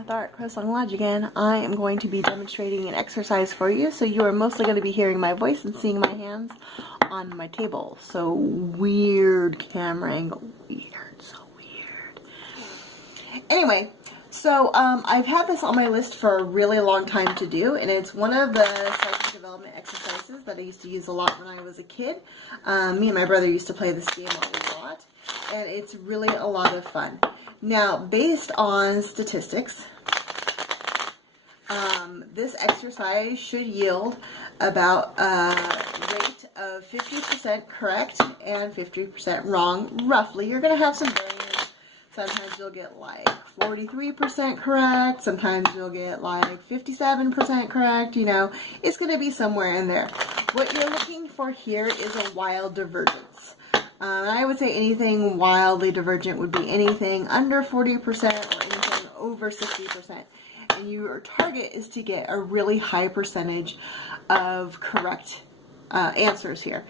Beth Art, CrowSong Lodge again. I am going to be demonstrating an exercise for you, so you are mostly going to be hearing my voice and seeing my hands on my table. So weird camera angle, weird, so weird. Anyway, so I've had this on my list for a really long time to do, and it's one of the psychic development exercises that I used to use a lot when I was a kid. Me and my brother used to play this game a lot, and it's really a lot of fun. Now, based on statistics, this exercise should yield about a rate of 50% correct and 50% wrong, roughly. You're going to have some variance. Sometimes you'll get like 43% correct. Sometimes you'll get like 57% correct. You know, it's going to be somewhere in there. What you're looking for here is a wild divergence. I would say anything wildly divergent would be anything under 40% or anything over 60%. And your target is to get a really high percentage of correct answers here.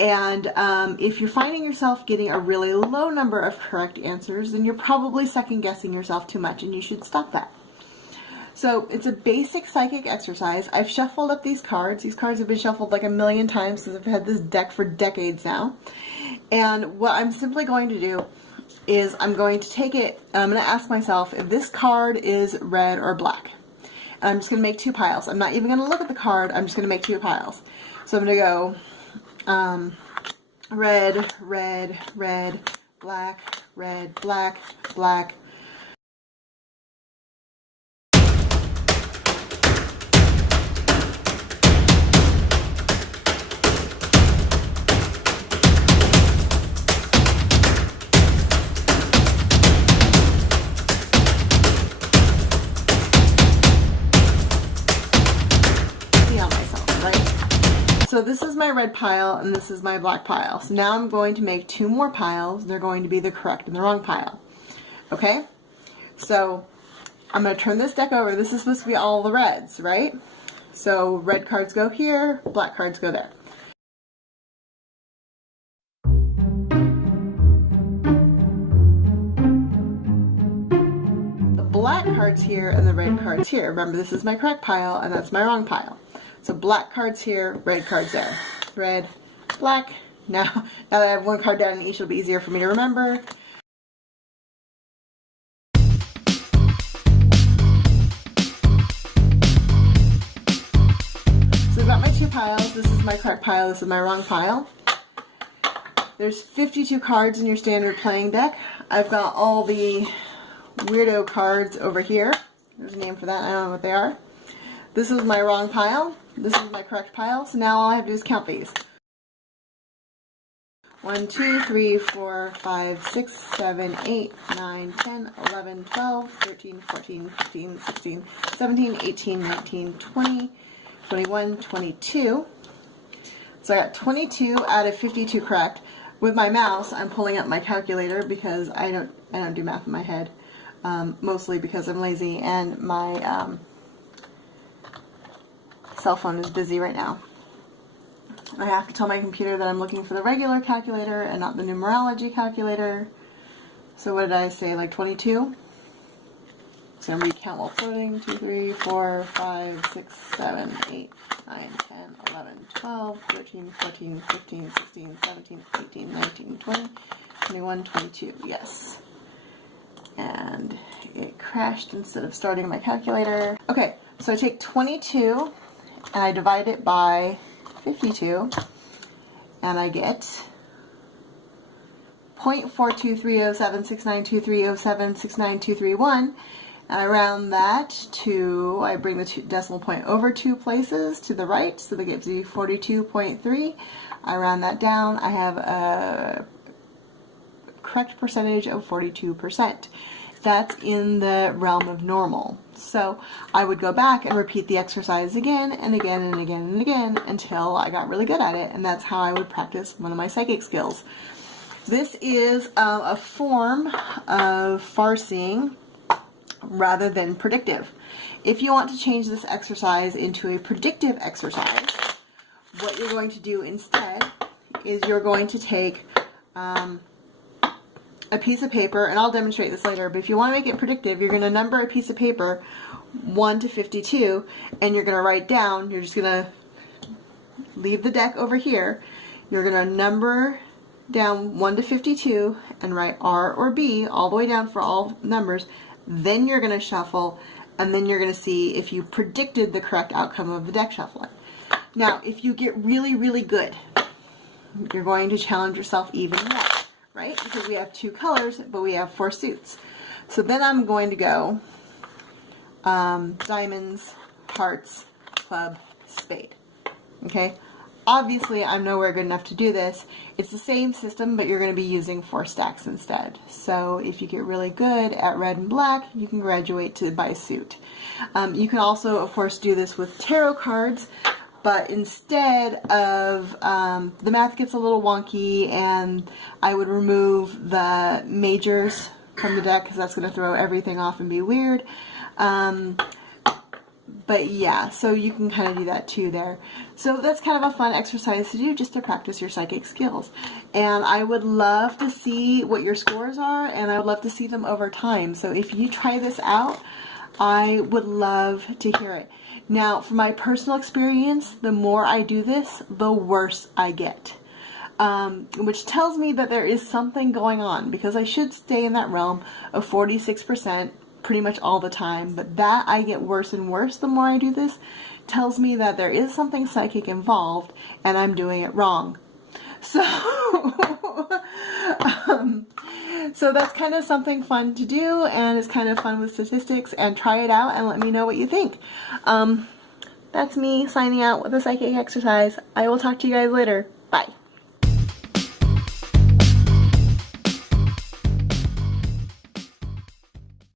And if you're finding yourself getting a really low number of correct answers, then you're probably second guessing yourself too much, and you should stop that. So it's a basic psychic exercise. I've shuffled up these cards. These cards have been shuffled like a million times since I've had this deck for decades now. And what I'm simply going to do is I'm going to take it, I'm going to ask myself if this card is red or black. And I'm just going to make two piles. I'm not even going to look at the card. I'm just going to make two piles. So I'm going to go red, red, red, black, red, black, black. So this is my red pile and this is my black pile. So now I'm going to make two more piles. They're going to be the correct and the wrong pile. Okay? So I'm going to turn this deck over. This is supposed to be all the reds, right? So red cards go here, black cards go there. The black cards here and the red cards here. Remember, this is my correct pile and that's my wrong pile. So black cards here, red cards there. Red, black. Now that I have one card down in each, it'll be easier for me to remember. So I've got my two piles. This is my correct pile, this is my wrong pile. There's 52 cards in your standard playing deck. I've got all the weirdo cards over here. There's a name for that, I don't know what they are. This is my wrong pile. This is my correct pile. So now all I have to do is count these. 1, 2, 3, 4, 5, 6, 7, 8, 9, 10, 11, 12, 13, 14, 15, 16, 17, 18, 19, 20, 21, 22. So I got 22 out of 52 correct. With my mouse, I'm pulling up my calculator because I don't do math in my head. Mostly because I'm lazy and my cell phone is busy right now. I have to tell my computer that I'm looking for the regular calculator and not the numerology calculator. So what did I say, like 22? So I'm going to recount while floating. 2, 3, 4, 5, 6, 7, 8, 9, 10, 11, 12, 13, 14, 15, 16, 17, 18, 19, 20, 21, 22. Yes. And it crashed instead of starting my calculator. Okay, so I take 22 and I divide it by 52 and I get 0.42307692307692331, and I round that to, I bring the decimal point over 2 places to the right, so that gives you 42.3. I round that down. I have a correct percentage of 42%. That's in the realm of normal. So I would go back and repeat the exercise again and again and again and again until I got really good at it, and that's how I would practice one of my psychic skills. This is a form of far-seeing rather than predictive. If you want to change this exercise into a predictive exercise, what you're going to do instead is you're going to take a piece of paper, and I'll demonstrate this later, but if you want to make it predictive, you're going to number a piece of paper 1 to 52, and you're going to write down, you're just going to leave the deck over here, you're going to number down 1 to 52 and write R or B all the way down for all numbers, then you're going to shuffle, and then you're going to see if you predicted the correct outcome of the deck shuffling. Now, if you get really, really good, you're going to challenge yourself even more, right? Because we have 2 colors, but we have 4 suits. So then I'm going to go diamonds, hearts, club, spade. Okay? Obviously, I'm nowhere good enough to do this. It's the same system, but you're going to be using 4 stacks instead. So if you get really good at red and black, you can graduate to by suit. You can also, of course, do this with tarot cards, but instead of, the math gets a little wonky, and I would remove the majors from the deck because that's going to throw everything off and be weird. But yeah, so you can kind of do that too there. So that's kind of a fun exercise to do just to practice your psychic skills. And I would love to see what your scores are, and I would love to see them over time. So if you try this out, I would love to hear it. Now, from my personal experience, the more I do this, the worse I get. Which tells me that there is something going on, because I should stay in that realm of 46% pretty much all the time, but that I get worse and worse the more I do this tells me that there is something psychic involved and I'm doing it wrong. So so that's kind of something fun to do, and it's kind of fun with statistics, and try it out and let me know what you think. That's me signing out with a psychic exercise. I will talk to you guys later. Bye.